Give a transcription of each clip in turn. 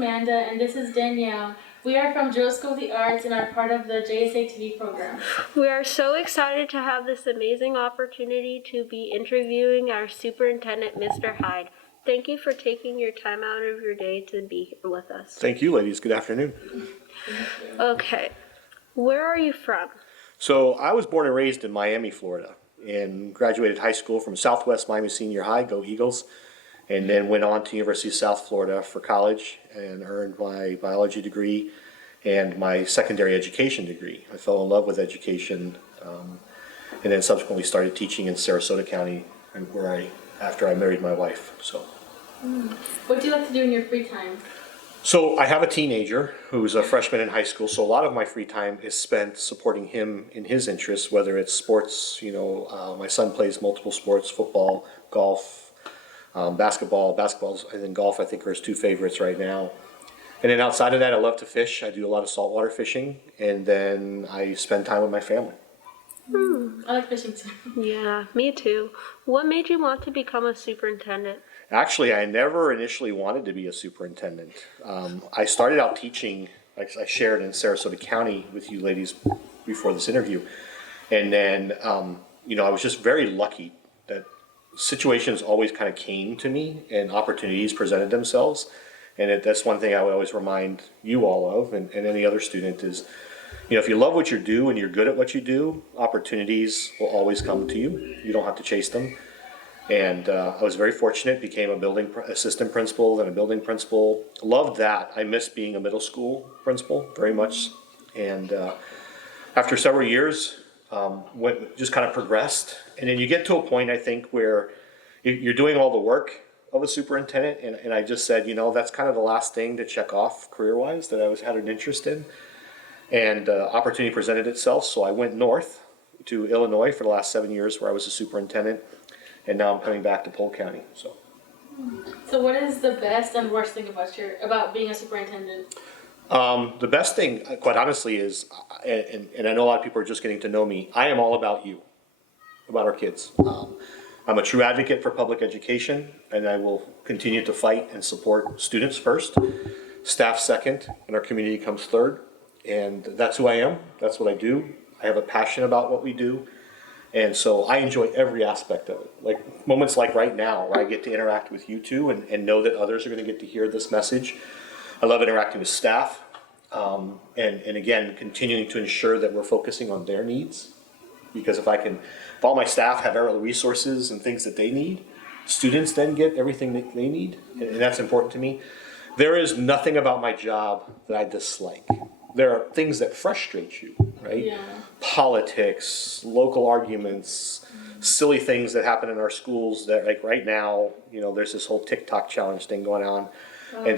Amanda, and this is Danielle. We are from Jewett School of the Arts and are part of the JSA TV program. We are so excited to have this amazing opportunity to be interviewing our Superintendent Mr. Heid. Thank you for taking your time out of your day to be here with us. Thank you, ladies. Good afternoon. Okay, where are you from? So I was born and raised in Miami, Florida, and graduated high school from Southwest Miami Senior High, go Eagles, and then went on to University of South Florida for college and earned my biology degree and my secondary education degree. I fell in love with education, and then subsequently started teaching in Sarasota County, after I married my wife. What do you like to do in your free time? So I have a teenager who's a freshman in high school, so a lot of my free time is spent supporting him in his interests, whether it's sports. My son plays multiple sports: football, golf, basketball. And then golf, I think, are his two favorites right now. And then outside of that, I love to fish. I do a lot of saltwater fishing, and then I spend time with my family. I like fishing too. Yeah, me too. What made you want to become a superintendent? Actually, I never initially wanted to be a superintendent. I started out teaching, like I shared, in Sarasota County with you ladies before this interview. And then, I was just very lucky that situations always kind of came to me and opportunities presented themselves. And that's one thing I would always remind you all of, and any other student is, if you love what you do and you're good at what you do, opportunities will always come to you. You don't have to chase them. And I was very fortunate, became a building assistant principal, then a building principal. Loved that. I miss being a middle school principal very much. And after several years, just kind of progressed. And then you get to a point, I think, where you're doing all the work of a superintendent. And I just said, that's kind of the last thing to check off career-wise that I had an interest in. And opportunity presented itself, so I went north to Illinois for the last 7 years where I was a superintendent. And now I'm coming back to Polk County. So what is the best and worst thing about being a superintendent? The best thing, quite honestly, is, and I know a lot of people are just getting to know me, I am all about you, about our kids. I'm a true advocate for public education, and I will continue to fight and support students first, staff second, and our community comes third. And that's who I am. That's what I do. I have a passion about what we do. And so I enjoy every aspect of it. Like moments like right now where I get to interact with you two and know that others are going to get to hear this message. I love interacting with staff and again, continuing to ensure that we're focusing on their needs. Because if all my staff have all the resources and things that they need, students then get everything that they need. And that's important to me. There is nothing about my job that I dislike. There are things that frustrate you, right? Yeah. Politics, local arguments, silly things that happen in our schools that, like right now, there's this whole TikTok challenge thing going on.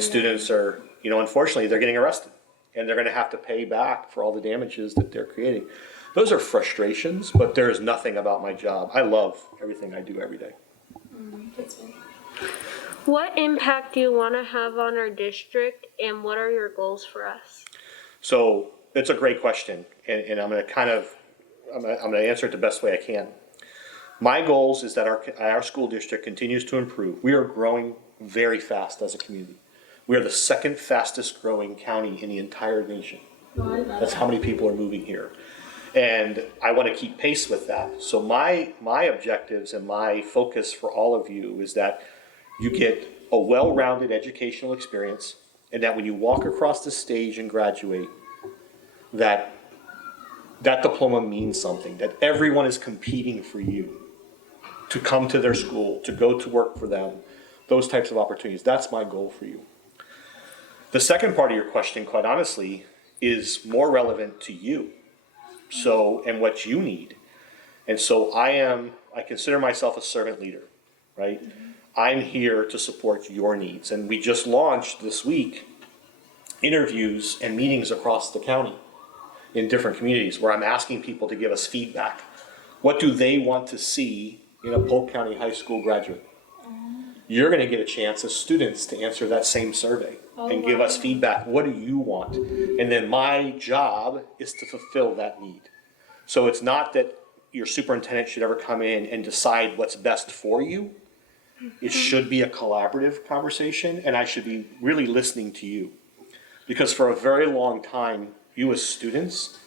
Students are, unfortunately, they're getting arrested. And they're going to have to pay back for all the damages that they're creating. Those are frustrations, but there is nothing about my job. I love everything I do every day. What impact do you want to have on our district, and what are your goals for us? So it's a great question, and I'm going to answer it the best way I can. My goals is that our school district continues to improve. We are growing very fast as a community. We are the second fastest growing county in the entire nation. That's how many people are moving here. And I want to keep pace with that. So my objectives and my focus for all of you is that you get a well-rounded educational experience, and that when you walk across the stage and graduate, that diploma means something, that everyone is competing for you to come to their school, to go to work for them, those types of opportunities. That's my goal for you. The second part of your question, quite honestly, is more relevant to you. And what you need. And so I consider myself a servant leader, right? I'm here to support your needs. And we just launched this week interviews and meetings across the county in different communities where I'm asking people to give us feedback. What do they want to see in a Polk County high school graduate? You're going to get a chance as students to answer that same survey and give us feedback. What do you want? And then my job is to fulfill that need. So it's not that your superintendent should ever come in and decide what's best for you. It should be a collaborative conversation, and I should be really listening to you. Because for a very long time, you as students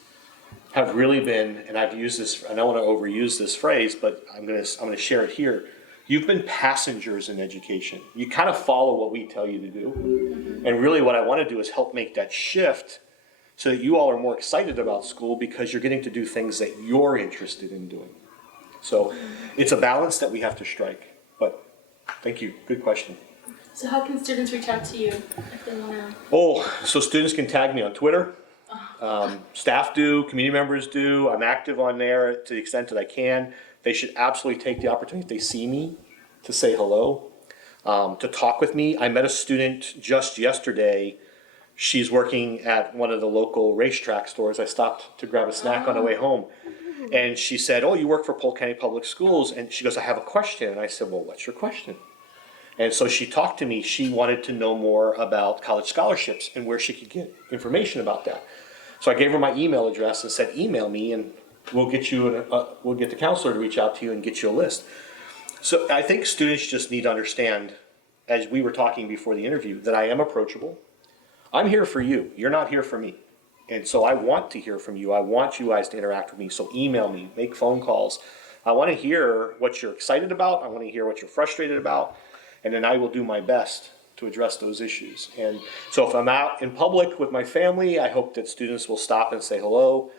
have really been, and I've used this, I don't want to overuse this phrase, but I'm gonna share it here. You've been passengers in education. You kind of follow what we tell you to do. And really what I want to do is help make that shift so that you all are more excited about school because you're getting to do things that you're interested in doing. So it's a balance that we have to strike. But thank you, good question. So how can students reach out to you if they want to? Oh, so students can tag me on Twitter. Staff do, community members do. I'm active on there to the extent that I can. They should absolutely take the opportunity, if they see me, to say hello, to talk with me. I met a student just yesterday. She's working at one of the local racetrack stores. I stopped to grab a snack on the way home. And she said, oh, you work for Polk County Public Schools. And she goes, I have a question. And I said, well, what's your question? And so she talked to me. She wanted to know more about college scholarships and where she could get information about that. So I gave her my email address and said, email me and we'll get you we'll get the counselor to reach out to you and get you a list. So I think students just need to understand, as we were talking before the interview, that I am approachable. I'm here for you. You're not here for me. And so I want to hear from you. I want you guys to interact with me. So email me, make phone calls. I want to hear what you're excited about. I want to hear what you're frustrated about. And then I will do my best to address those issues. And so if I'm out in public with my family, I hope that students will stop and say hello.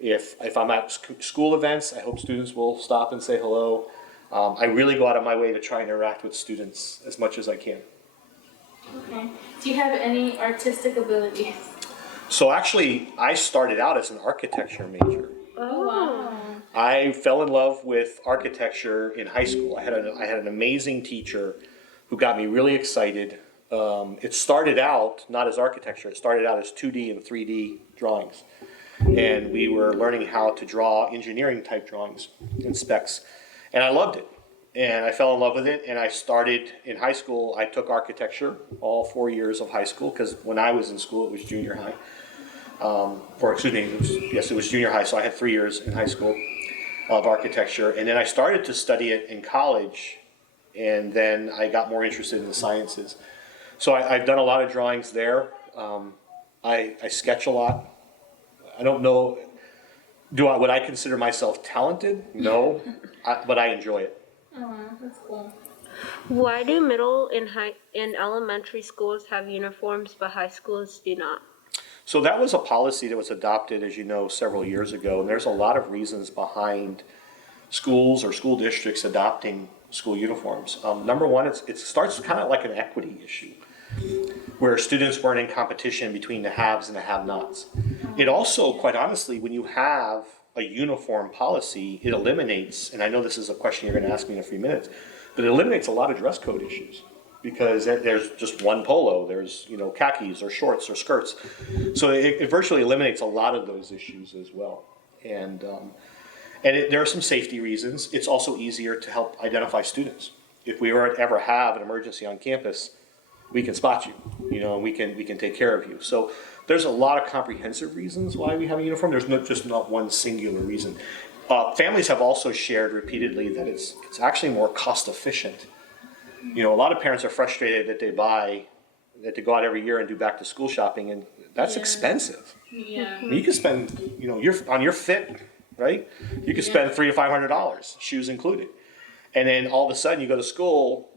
If I'm at school events, I hope students will stop and say hello. I really go out of my way to try and interact with students as much as I can. Okay. Do you have any artistic abilities? So actually, I started out as an architecture major. Oh, wow. I fell in love with architecture in high school. I had an amazing teacher who got me really excited. It started out not as architecture, it started out as 2D and 3D drawings. And we were learning how to draw engineering type drawings and specs. And I loved it. And I fell in love with it. And I started in high school. I took architecture all 4 years of high school because when I was in school, it was junior high. It was junior high. So I had 3 years in high school of architecture. And then I started to study it in college. And then I got more interested in the sciences. So I've done a lot of drawings there. I sketch a lot. I don't know, would I consider myself talented? No, but I enjoy it. Oh, that's cool. Why do middle and elementary schools have uniforms but high schools do not? So that was a policy that was adopted, as you know, several years ago. And there's a lot of reasons behind schools or school districts adopting school uniforms. Number one, it starts kind of like an equity issue, where students weren't in competition between the haves and the have-nots. It also, quite honestly, when you have a uniform policy, it eliminates, and I know this is a question you're going to ask me in a few minutes, but it eliminates a lot of dress code issues because there's just one polo, there's khakis or shorts or skirts. So it virtually eliminates a lot of those issues as well. And there are some safety reasons. It's also easier to help identify students. If we were to ever have an emergency on campus, we can spot you, and we can take care of you. So there's a lot of comprehensive reasons why we have a uniform. There's not one singular reason. Families have also shared repeatedly that it's actually more cost efficient. A lot of parents are frustrated that they go out every year and do back to school shopping, and that's expensive. Yeah. You can spend, on your fit, right? You can spend $300 to $500, shoes included, and then all of a sudden you go to school,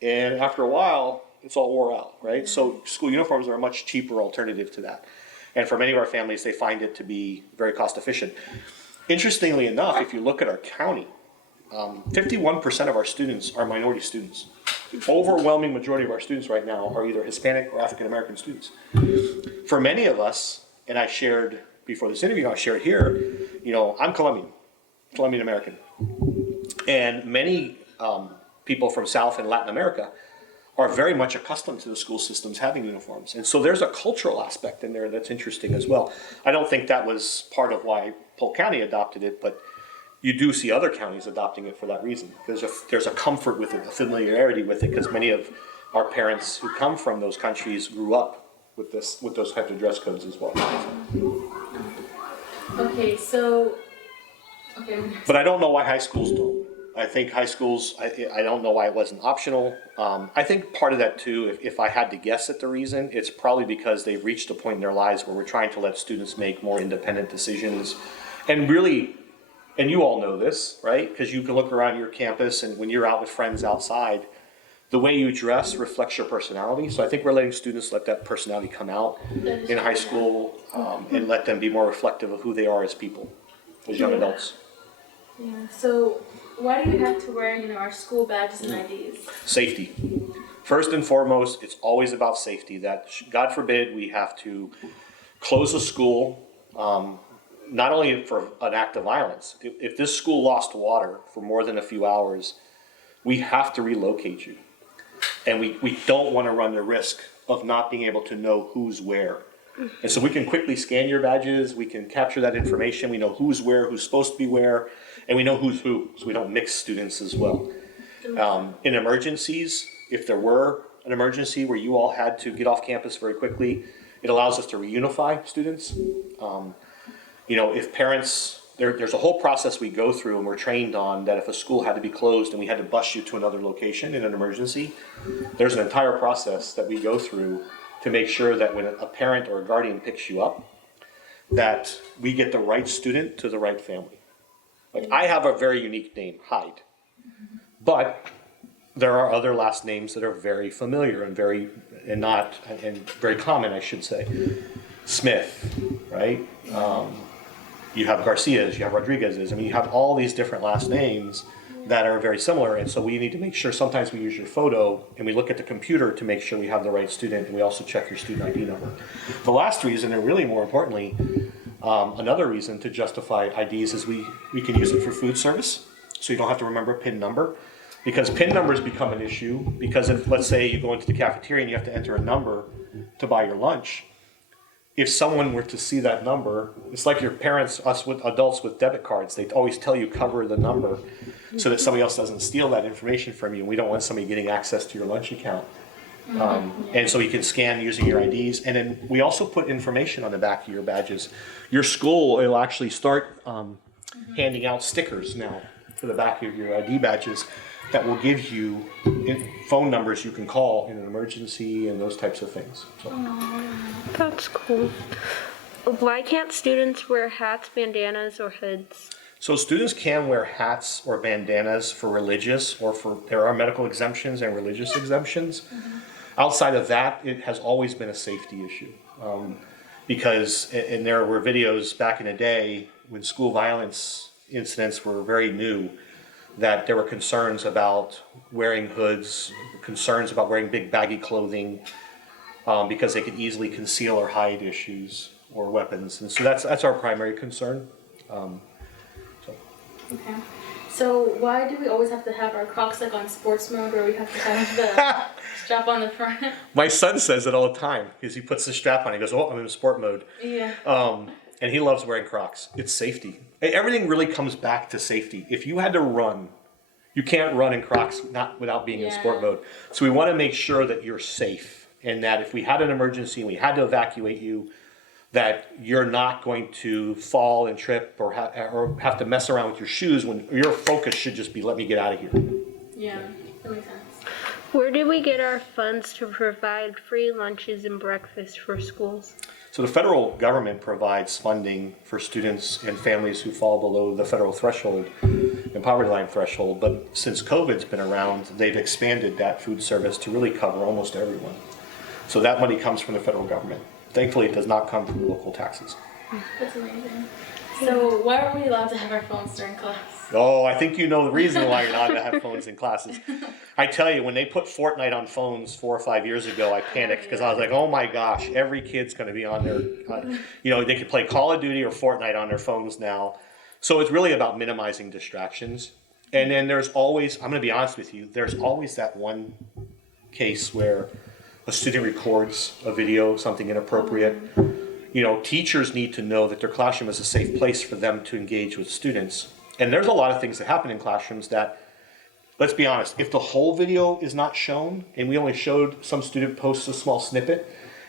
and after a while, it's all wore out, right? So school uniforms are a much cheaper alternative to that. And for many of our families, they find it to be very cost efficient. Interestingly enough, if you look at our county, 51% of our students are minority students. The overwhelming majority of our students right now are either Hispanic or African American students. For many of us, and I shared before this interview, I shared here, I'm Colombian American. And many people from South and Latin America are very much accustomed to the school systems having uniforms. And so there's a cultural aspect in there that's interesting as well. I don't think that was part of why Polk County adopted it, but you do see other counties adopting it for that reason. There's a comfort with it, a familiarity with it, because many of our parents who come from those countries grew up with those types of dress codes as well. Okay. But I don't know why high schools don't. I think high schools, I don't know why it wasn't optional. I think part of that too, if I had to guess at the reason, it's probably because they've reached a point in their lives where we're trying to let students make more independent decisions. And really, and you all know this, right? Because you can look around your campus and when you're out with friends outside, the way you dress reflects your personality. So I think we're letting students let that personality come out in high school and let them be more reflective of who they are as people, as young adults. Yeah, so why do we have to wear, our school badges and IDs? Safety. First and foremost, it's always about safety. That, God forbid, we have to close a school, not only for an act of violence. If this school lost water for more than a few hours, we have to relocate you. And we don't want to run the risk of not being able to know who's where. And so we can quickly scan your badges, we can capture that information, we know who's where, who's supposed to be where, and we know who's who, so we don't mix students as well. In emergencies, if there were an emergency where you all had to get off campus very quickly, it allows us to reunify students. If parents, there's a whole process we go through and we're trained on that if a school had to be closed and we had to bus you to another location in an emergency, there's an entire process that we go through to make sure that when a parent or a guardian picks you up, that we get the right student to the right family. Like, I have a very unique name, Heid, but there are other last names that are very familiar and very common, I should say. Smith, right? You have Garcias, you have Rodriguez's. I mean, you have all these different last names that are very similar, and so we need to make sure sometimes we use your photo and we look at the computer to make sure we have the right student, and we also check your student ID number. The last reason, and really more importantly, another reason to justify IDs is we can use it for food service, so you don't have to remember a PIN number, because PIN numbers become an issue, because if, let's say, you go into the cafeteria and you have to enter a number to buy your lunch. If someone were to see that number, it's like your parents, us with adults with debit cards, they always tell you cover the number so that somebody else doesn't steal that information from you. And we don't want somebody getting access to your lunch account. And so you can scan using your IDs. And then we also put information on the back of your badges. Your school will actually start handing out stickers now for the back of your ID badges that will give you phone numbers you can call in an emergency and those types of things. So. That's cool. Why can't students wear hats, bandanas, or hoods? So students can wear hats or bandanas for religious there are medical exemptions and religious exemptions. Outside of that, it has always been a safety issue. Because, and there were videos back in the day when school violence incidents were very new, that there were concerns about wearing hoods, concerns about wearing big baggy clothing, because they could easily conceal or hide issues or weapons. And so that's our primary concern. Okay. So why do we always have to have our Crocs like on sports mode, where we have to have the strap on the front? My son says it all the time, because he puts the strap on, he goes, oh, I'm in sport mode. Yeah. And he loves wearing Crocs. It's safety. Everything really comes back to safety. If you had to run, you can't run in Crocs not without being in sport mode. So we want to make sure that you're safe, and that if we had an emergency and we had to evacuate you, that you're not going to fall and trip or have to mess around with your shoes, when your focus should just be, let me get out of here. Yeah, that makes sense. Where do we get our funds to provide free lunches and breakfast for schools? So the federal government provides funding for students and families who fall below the federal threshold and poverty line threshold, but since COVID's been around, they've expanded that food service to really cover almost everyone. So that money comes from the federal government. Thankfully, it does not come from local taxes. That's amazing. So why are we allowed to have our phones during class? Oh, I think you know the reason why you're allowed to have phones in classes. I tell you, when they put Fortnite on phones 4 or 5 years ago, I panicked, because I was like, oh my gosh, every kid's going to be on their, they could play Call of Duty or Fortnite on their phones now. So it's really about minimizing distractions. And then there's always, I'm going to be honest with you, there's always that one case where a student records a video of something inappropriate. Teachers need to know that their classroom is a safe place for them to engage with students. And there's a lot of things that happen in classrooms that, let's be honest, if the whole video is not shown and we only showed some student posts a small snippet,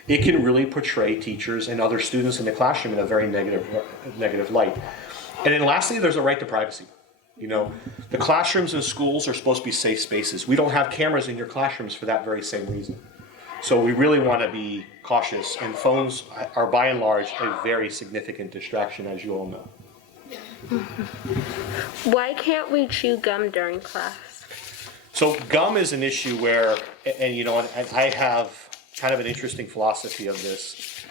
it can really portray teachers and other students in the classroom in a very negative light. And then lastly, there's a right to privacy. You know, the classrooms in schools are supposed to be safe spaces. We don't have cameras in your classrooms for that very same reason. So we really want to be cautious, and phones are by and large a very significant distraction, as you all know. Why can't we chew gum during class? So gum is an issue where, and you know, and I have kind of an interesting philosophy of this.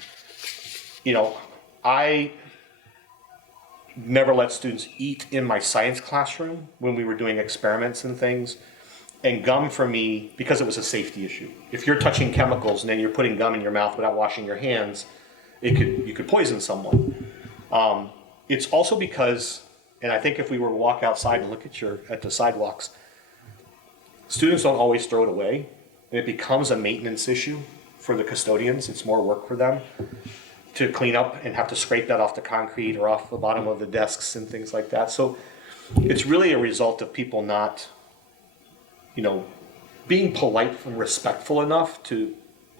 You know, I never let students eat in my science classroom when we were doing experiments and things. And gum for me, because it was a safety issue. If you're touching chemicals and then you're putting gum in your mouth without washing your hands, you could poison someone. It's also because, and I think if we were to walk outside and look at the sidewalks, students don't always throw it away. And it becomes a maintenance issue for the custodians. It's more work for them to clean up and have to scrape that off the concrete or off the bottom of the desks and things like that. So it's really a result of people not, you know, being polite and respectful enough to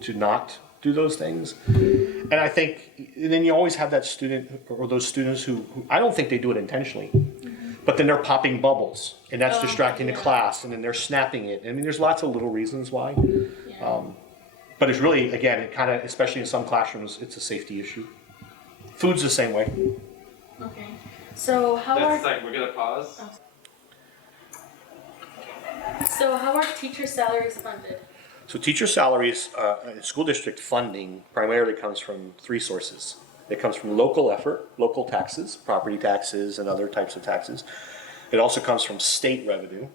not do those things. And I think, and then you always have that student or those students who I don't think they do it intentionally, but then they're popping bubbles and that's distracting the class, and then they're snapping it. I mean, there's lots of little reasons why. But it's really, again, it kind of, especially in some classrooms, it's a safety issue. Food's the same way. Okay. So how That's like, we're gonna pause. So how are teacher salaries funded? So teacher salaries, school district funding primarily comes from three sources. It comes from local effort, local taxes, property taxes and other types of taxes. It also comes from state revenue.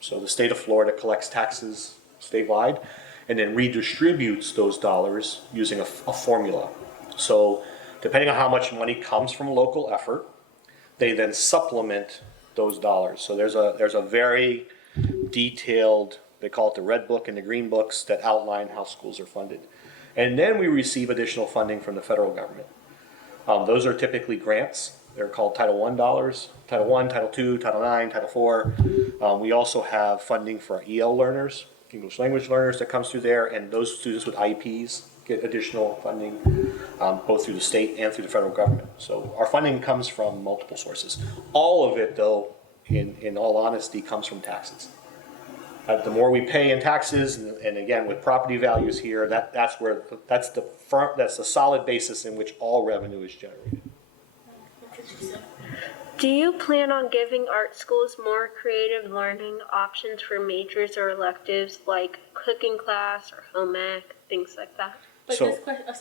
So the state of Florida collects taxes statewide and then redistributes those dollars using a formula. So depending on how much money comes from local effort, they then supplement those dollars. So there's a very detailed, they call it the red book and the green books, that outline how schools are funded. And then we receive additional funding from the federal government. Those are typically grants. They're called Title I dollars, Title I, Title II, Title IX, Title IV. We also have funding for our EL learners, English language learners, that comes through there, and those students with IEPs get additional funding, both through the state and through the federal government. So our funding comes from multiple sources. All of it, though, in all honesty, comes from taxes. The more we pay in taxes, and again with property values here, that's the solid basis in which all revenue is generated. Do you plan on giving art schools more creative learning options for majors or electives like cooking class or home ec, things like that? But So- this question, I'm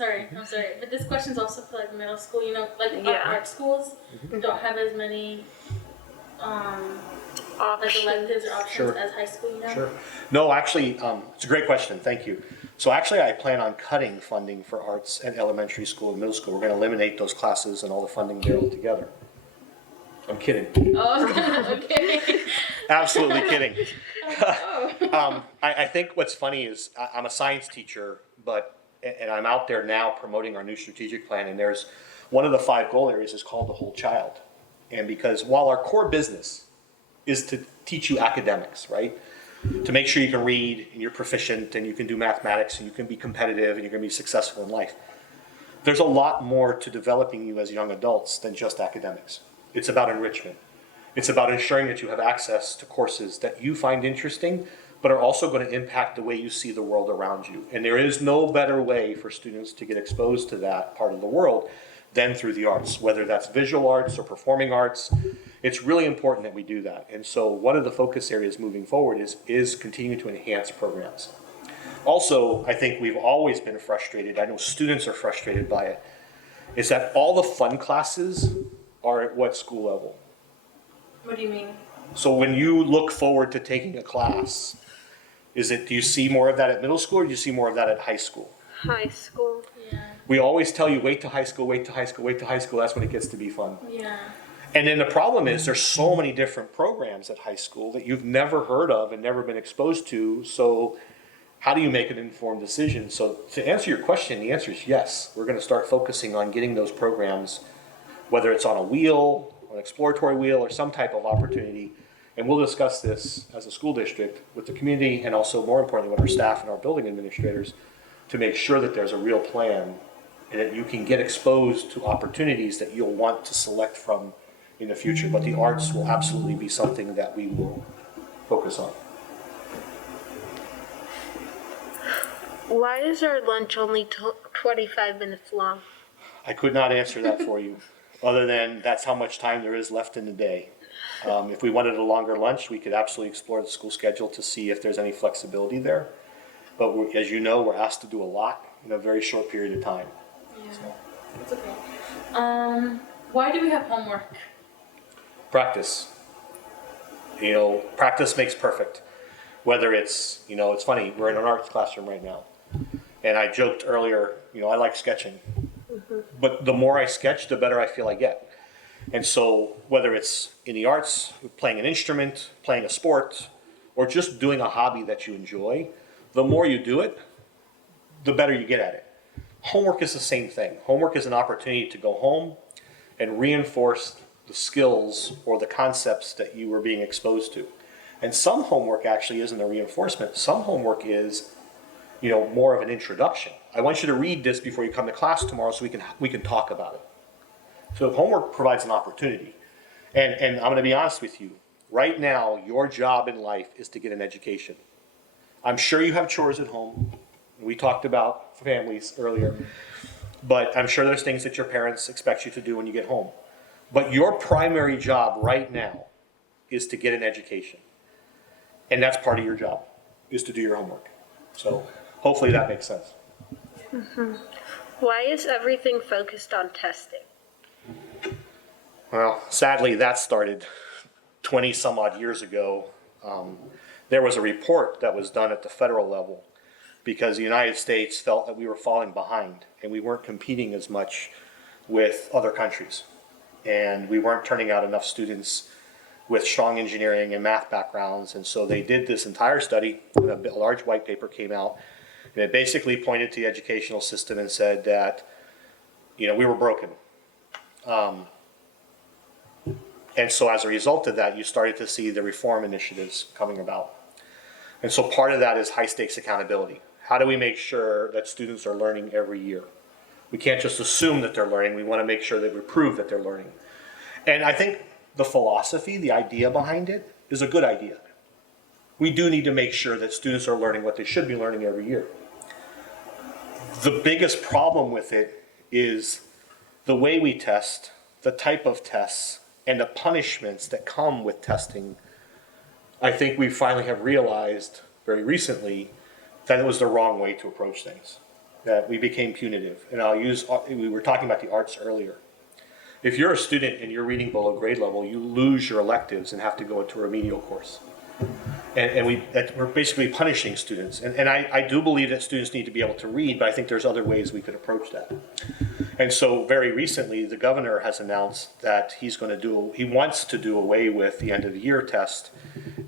sorry, but this question's also for like middle school. You know, like art schools don't have as many like electives or options as high school. You know. Sure. No, actually, it's a great question. Thank you. So actually, I plan on cutting funding for arts at elementary school and middle school. We're going to eliminate those classes and all the funding there altogether. I'm kidding. Oh, okay. Absolutely kidding. I think what's funny is I'm a science teacher, and I'm out there now promoting our new strategic plan, and there's one of the 5 goal areas is called the whole child. And because while our core business is to teach you academics, right? To make sure you can read and you're proficient and you can do mathematics and you can be competitive and you're going to be successful in life. There's a lot more to developing you as young adults than just academics. It's about enrichment. It's about ensuring that you have access to courses that you find interesting, but are also going to impact the way you see the world around you. And there is no better way for students to get exposed to that part of the world than through the arts, whether that's visual arts or performing arts. It's really important that we do that. And so one of the focus areas moving forward is continuing to enhance programs. Also, I think we've always been frustrated, I know students are frustrated by it, is that all the fun classes are at what school level? What do you mean? So when you look forward to taking a class, do you see more of that at middle school or do you see more of that at high school? High school. Yeah. We always tell you, wait till high school, wait till high school, wait till high school, that's when it gets to be fun. Yeah. And then the problem is there's so many different programs at high school that you've never heard of and never been exposed to. So how do you make an informed decision? So to answer your question, the answer is yes. We're going to start focusing on getting those programs, whether it's on a wheel, an exploratory wheel, or some type of opportunity. And we'll discuss this as a school district with the community and also more importantly with our staff and our building administrators to make sure that there's a real plan and that you can get exposed to opportunities that you'll want to select from in the future, but the arts will absolutely be something that we will focus on. Why is our lunch only 25 minutes long? I could not answer that for you, other than that's how much time there is left in the day. If we wanted a longer lunch, we could absolutely explore the school schedule to see if there's any flexibility there. But as you know, we're asked to do a lot in a very short period of time. Yeah, So, it's okay. Why do we have homework? practice. Practice makes perfect. Whether it's, it's funny, we're in an arts classroom right now. And I joked earlier, I like sketching. But the more I sketch, the better I feel I get. And so whether it's in the arts, playing an instrument, playing a sport, or just doing a hobby that you enjoy, the more you do it, the better you get at it. Homework is the same thing. Homework is an opportunity to go home and reinforce the skills or the concepts that you were being exposed to. And some homework actually isn't a reinforcement. Some homework is, more of an introduction. I want you to read this before you come to class tomorrow so we can talk about it. So homework provides an opportunity. And I'm going to be honest with you. Right now, your job in life is to get an education. I'm sure you have chores at home. We talked about families earlier. But I'm sure there's things that your parents expect you to do when you get home. But your primary job right now is to get an education. And that's part of your job, is to do your homework. So hopefully that makes sense. Why is everything focused on testing? Well, sadly, that started 20 some odd years ago. There was a report that was done at the federal level because the United States felt that we were falling behind and we weren't competing as much with other countries. And we weren't turning out enough students with strong engineering and math backgrounds. And so they did this entire study, and a large white paper came out, and it basically pointed to the educational system and said that, we were broken. And so as a result of that, you started to see the reform initiatives coming about. And so part of that is high stakes accountability. How do we make sure that students are learning every year? We can't just assume that they're learning. We want to make sure that we prove that they're learning. And I think the philosophy, the idea behind it, is a good idea. We do need to make sure that students are learning what they should be learning every year. The biggest problem with it is the way we test, the type of tests, and the punishments that come with testing. I think we finally have realized very recently that it was the wrong way to approach things, that we became punitive. And we were talking about the arts earlier. If you're a student and you're reading below grade level, you lose your electives and have to go into a remedial course. And we're basically punishing students. And I do believe that students need to be able to read, but I think there's other ways we could approach that. And so very recently, the governor has announced that he wants to do away with the end of the year test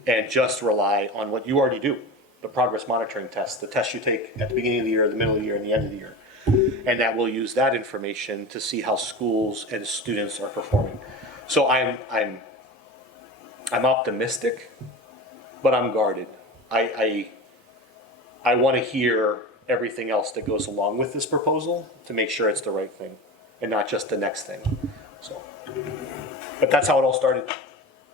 and just rely on what you already do, the progress monitoring test, the test you take at the beginning of the year, the middle of the year, and the end of the year. And that will use that information to see how schools and students are performing. So I'm optimistic, but I'm guarded. I want to hear everything else that goes along with this proposal to make sure it's the right thing and not just the next thing. So, but that's how it all started.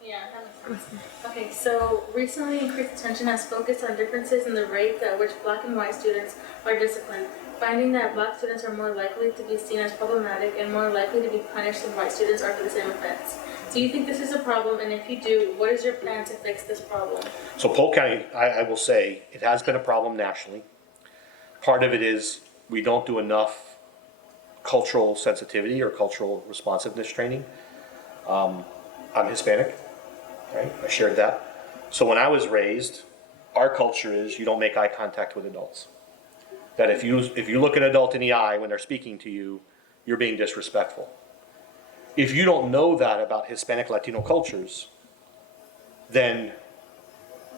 Yeah, that makes sense. Okay, so recently increased attention has focused on differences in the rate at which black and white students are disciplined, finding that black students are more likely to be seen as problematic and more likely to be punished than white students are for the same offense. Do you think this is a problem, and if you do, what is your plan to fix this problem? So Polk County, I will say, it has been a problem nationally. Part of it is we don't do enough cultural sensitivity or cultural responsiveness training. I'm Hispanic, right? I shared that. So when I was raised, our culture is you don't make eye contact with adults. That if you look an adult in the eye when they're speaking to you, you're being disrespectful. If you don't know that about Hispanic Latino cultures, then,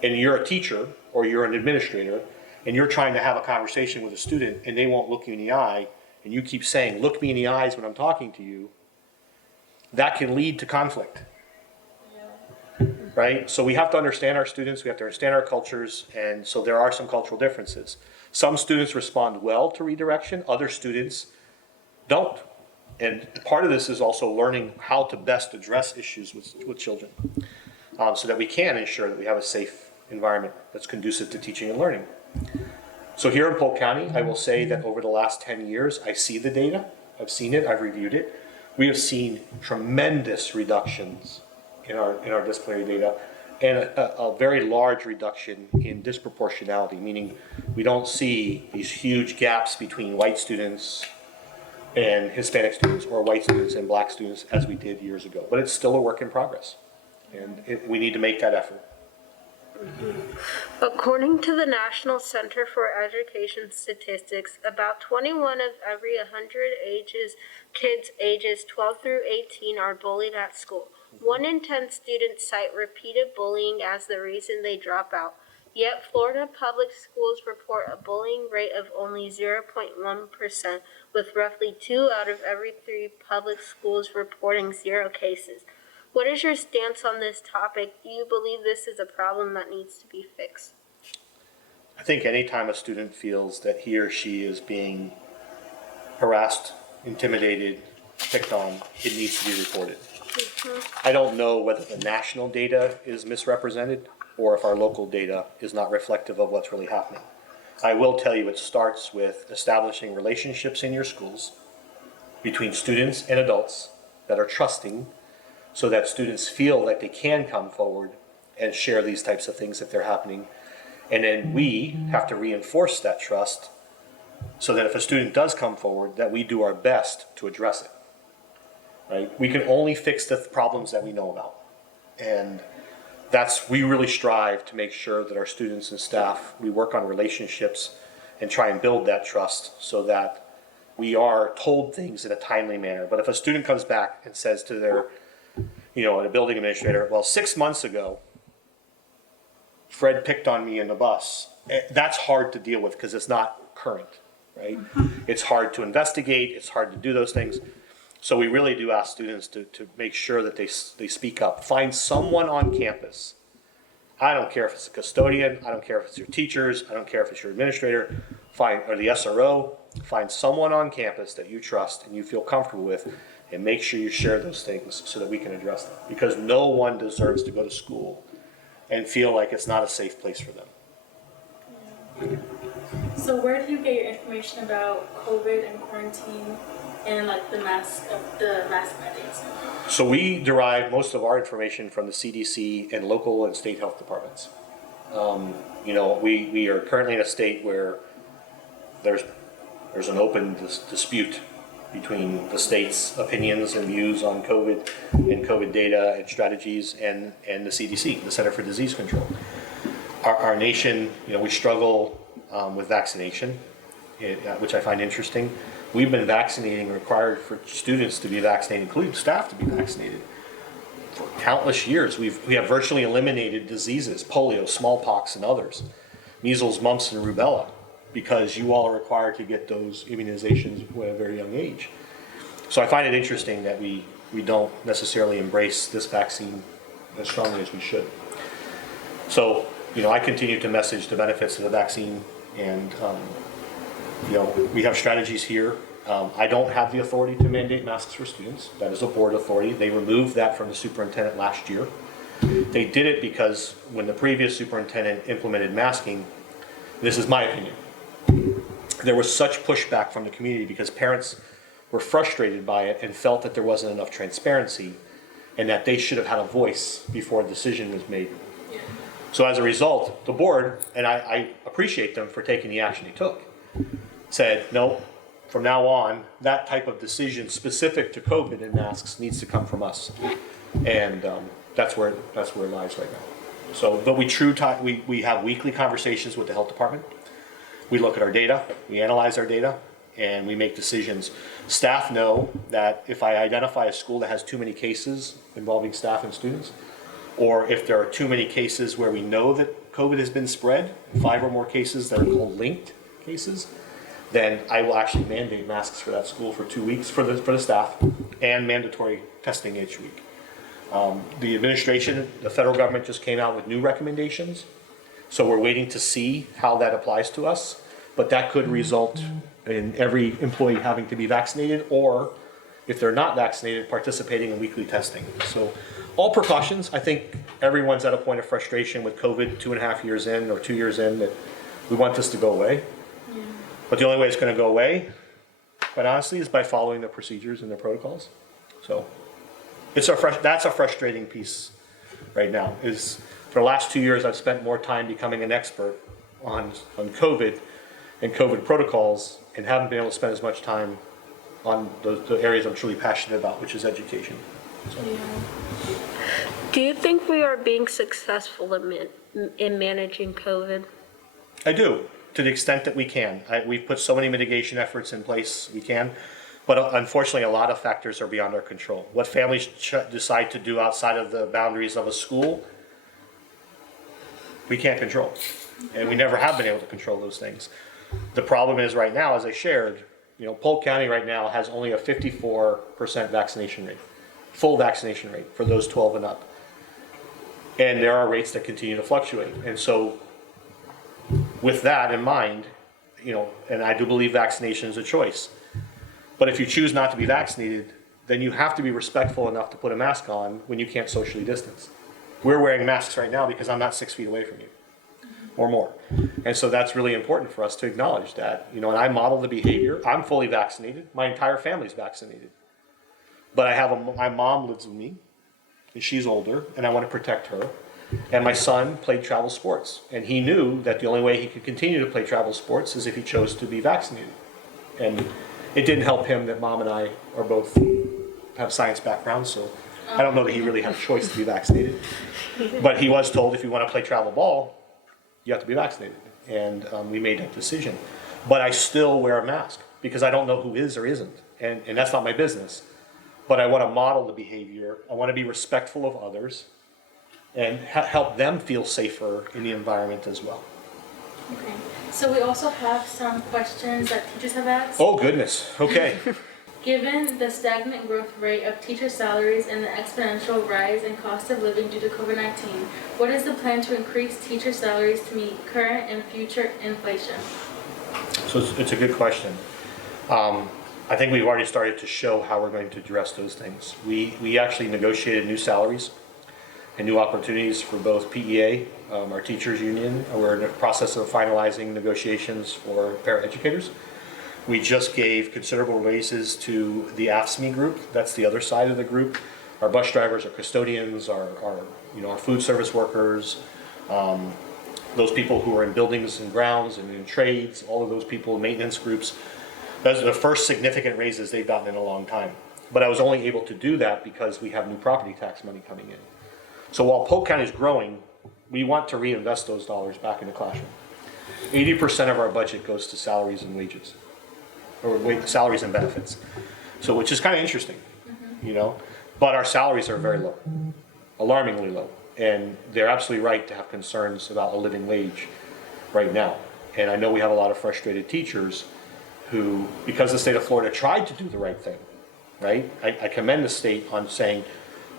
and you're a teacher or you're an administrator, and you're trying to have a conversation with a student and they won't look you in the eye, and you keep saying, look me in the eyes when I'm talking to you, that can lead to conflict. Right? So we have to understand our students, we have to understand our cultures, and so there are some cultural differences. Some students respond well to redirection, other students don't. And part of this is also learning how to best address issues with children, so that we can ensure that we have a safe environment that's conducive to teaching and learning. So here in Polk County, I will say that over the last 10 years, I see the data, I've seen it, I've reviewed it. We have seen tremendous reductions in our disciplinary data, and a very large reduction in disproportionality, meaning we don't see these huge gaps between white students and Hispanic students, or white students and black students, as we did years ago. But it's still a work in progress, and we need to make that effort. According to the National Center for Education Statistics, about 21 of every 100 kids ages 12 through 18 are bullied at school. 1 in 10 students cite repeated bullying as the reason they drop out. Yet Florida public schools report a bullying rate of only 0.1%, with roughly 2 out of every 3 public schools reporting 0 cases. What is your stance on this topic? Do you believe this is a problem that needs to be fixed? I think anytime a student feels that he or she is being harassed, intimidated, picked on, it needs to be reported. I don't know whether the national data is misrepresented or if our local data is not reflective of what's really happening. I will tell you it starts with establishing relationships in your schools between students and adults that are trusting, so that students feel like they can come forward and share these types of things if they're happening. And then we have to reinforce that trust, so that if a student does come forward, that we do our best to address it. Right? We can only fix the problems that we know about. And we really strive to make sure that our students and staff, we work on relationships and try and build that trust, so that we are told things in a timely manner. But if a student comes back and says to their, a building administrator, well, 6 months ago, Fred picked on me in the bus, that's hard to deal with because it's not current, right? It's hard to investigate, it's hard to do those things. So we really do ask students to make sure that they speak up. Find someone on campus. I don't care if it's a custodian, I don't care if it's your teachers, I don't care if it's your administrator, or the SRO. Find someone on campus that you trust and you feel comfortable with, and make sure you share those things so that we can address them. Because no one deserves to go to school and feel like it's not a safe place for them. So where do you get your information about COVID and quarantine and like the mask mandates? So we derive most of our information from the CDC and local and state health departments. We are currently in a state where there's an open dispute between the state's opinions and views on COVID and COVID data and strategies and the CDC, the Center for Disease Control. Our nation, we struggle with vaccination, which I find interesting. We've been vaccinating, required for students to be vaccinated, including staff to be vaccinated, for countless years. We have virtually eliminated diseases, polio, smallpox, and others, measles, mumps, and rubella, because you all are required to get those immunizations at a very young age. So I find it interesting that we don't necessarily embrace this vaccine as strongly as we should. So, I continue to message the benefits of the vaccine, and we have strategies here. I don't have the authority to mandate masks for students. That is a board authority. They removed that from the superintendent last year. They did it because when the previous superintendent implemented masking, this is my opinion, there was such pushback from the community because parents were frustrated by it and felt that there wasn't enough transparency and that they should have had a voice before a decision was made. So as a result, the board, and I appreciate them for taking the action they took, said, no, from now on, that type of decision specific to COVID and masks needs to come from us. And that's where it lies right now. So, but we have weekly conversations with the health department. We look at our data, we analyze our data, and we make decisions. Staff know that if I identify a school that has too many cases involving staff and students, or if there are too many cases where we know that COVID has been spread, 5 or more cases that are called linked cases, then I will actually mandate masks for that school for 2 weeks for the staff, and mandatory testing each week. The administration, the federal government just came out with new recommendations, so we're waiting to see how that applies to us, but that could result in every employee having to be vaccinated, or if they're not vaccinated, participating in weekly testing. So all precautions. I think everyone's at a point of frustration with COVID 2.5 years in or 2 years in that we want this to go away. Yeah. But the only way it's going to go away, quite honestly, is by following the procedures and the protocols. So that's a frustrating piece right now. Is for the last 2 years I've spent more time becoming an expert on COVID and COVID protocols and haven't been able to spend as much time on the areas I'm truly passionate about, which is education. So. Yeah. Do you think we are being successful in managing COVID? I do, to the extent that we can. We've put so many mitigation efforts in place we can, but unfortunately a lot of factors are beyond our control. What families decide to do outside of the boundaries of a school, we can't control. And we never have been able to control those things. The problem is right now, as I shared, Polk County right now has only a 54% vaccination rate, full vaccination rate for those 12 and up. And there are rates that continue to fluctuate. And so with that in mind, and I do believe vaccination is a choice. But if you choose not to be vaccinated, then you have to be respectful enough to put a mask on when you can't socially distance. We're wearing masks right now because I'm not 6 feet away from you or more. And so that's really important for us to acknowledge that, and I model the behavior. I'm fully vaccinated. My entire family's vaccinated. But my mom lives with me and she's older and I want to protect her. And my son played travel sports and he knew that the only way he could continue to play travel sports is if he chose to be vaccinated. And it didn't help him that mom and I are both have science backgrounds, so I don't know that he really had a choice to be vaccinated. But he was told if you want to play travel ball, you have to be vaccinated. And we made that decision. But I still wear a mask because I don't know who is or isn't. And that's not my business. But I want to model the behavior. I want to be respectful of others and help them feel safer in the environment as well. Okay. So we also have some questions that teachers have asked. Oh, goodness. Okay. Given the stagnant growth rate of teacher salaries and the exponential rise in cost of living due to COVID-19, what is the plan to increase teacher salaries to meet current and future inflation? So it's a good question. I think we've already started to show how we're going to address those things. We actually negotiated new salaries and new opportunities for both PEA, our teachers union. We're in the process of finalizing negotiations for paraeducators. We just gave considerable raises to the AFSCME group. That's the other side of the group. Our bus drivers, our custodians, our food service workers, those people who are in buildings and grounds and in trades, all of those people, maintenance groups. Those are the first significant raises they've gotten in a long time. But I was only able to do that because we have new property tax money coming in. So while Polk County is growing, we want to reinvest those dollars back in the classroom. 80% of our budget goes to salaries and wages, or salaries and benefits. So which is kind of interesting, but our salaries are very low, alarmingly low. And they're absolutely right to have concerns about a living wage right now. And I know we have a lot of frustrated teachers who, because the state of Florida tried to do the right thing, right? I commend the state on saying,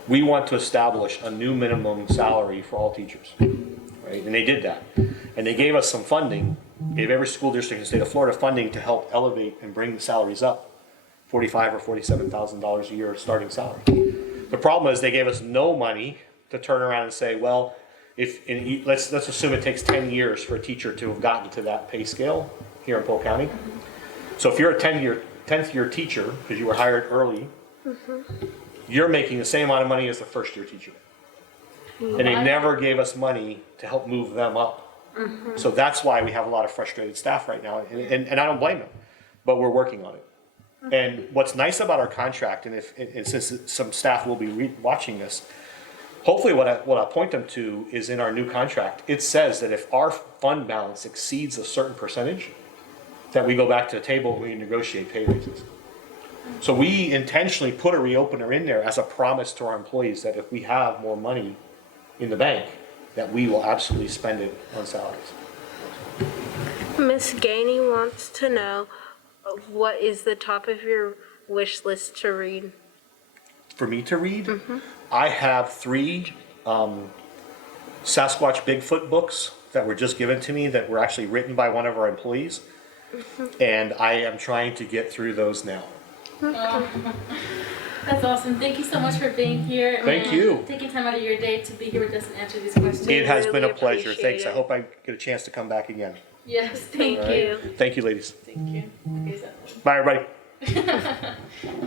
we want to establish a new minimum salary for all teachers, right? And they did that. And they gave us some funding, gave every school district in the state of Florida funding to help elevate and bring the salaries up, $45,000 or $47,000 a year starting salary. The problem is they gave us no money to turn around and say, well, let's assume it takes 10 years for a teacher to have gotten to that pay scale here in Polk County. So if you're a 10th year teacher, because you were hired early, you're making the same amount of money as the first year teacher. And they never gave us money to help move them up. So that's why we have a lot of frustrated staff right now, and I don't blame them, but we're working on it. And what's nice about our contract, and since some staff will be watching this, hopefully what I point them to is in our new contract, it says that if our fund balance exceeds a certain percentage, that we go back to the table and we negotiate pay raises. So we intentionally put a reopener in there as a promise to our employees that if we have more money in the bank, that we will absolutely spend it on salaries. Miss Gainey wants to know, what is the top of your wish list to read? For me to read, I have 3 Sasquatch Bigfoot books that were just given to me that were actually written by one of our employees. And I am trying to get through those now. That's awesome. Thank you so much for being here. Thank and you. taking time out of your day to be here with us and answer these questions. It has been a really pleasure. appreciate Thanks. I it. hope I get a chance to come back again. Yes, thank Thank you. you. Thank you, ladies. Thank you. Okay, so. Bye, everybody.